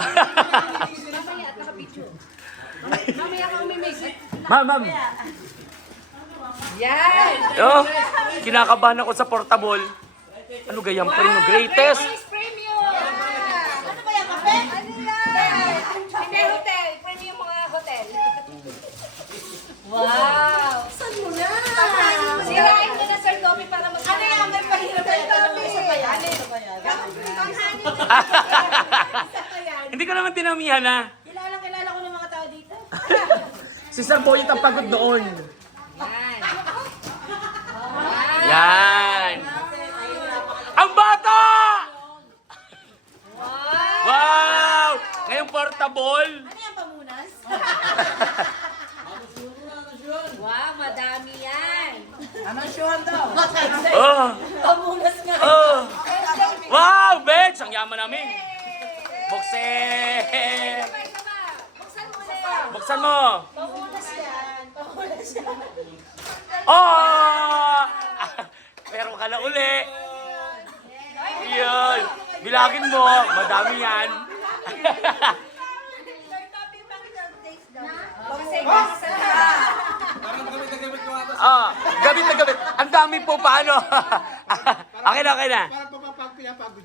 Mamaya at naka-picture. Mamaya ka umimig. Ma'am. Yan! Oh, kinakabahan ako sa portable. Ano gayang premium? Greatest? Premium! Ano ba yan, kape? Ano yan? Hindi hotel. Premium mga hotel. Wow! Saan mo na? Sirain mo na Sir Toby para mag- Ano yan? May pahirap na yan. Ano isa pa yan? Isa pa yan? Isa pa yan? Hindi ko naman tinamihan na. Kilala ko ng mga tao dito. Si Sir Boyet ang pagod doon. Yan. Yan. Ang bata! Wow! Ngayong portable. Ano yan, pamunas? Wow, madami yan. Oh. Pamunas nga. Oh. Wow, Bets! Ang yaman namin. Bukse! Buksan mo na. Buksan mo. Pamunas yan. Pamunas yan. Oh! Meron ka na uli. Yun. Bilagin mo. Madami yan. Gamit na gamit. Ang dami po paano. Okay na. Parang papapag pinapagod.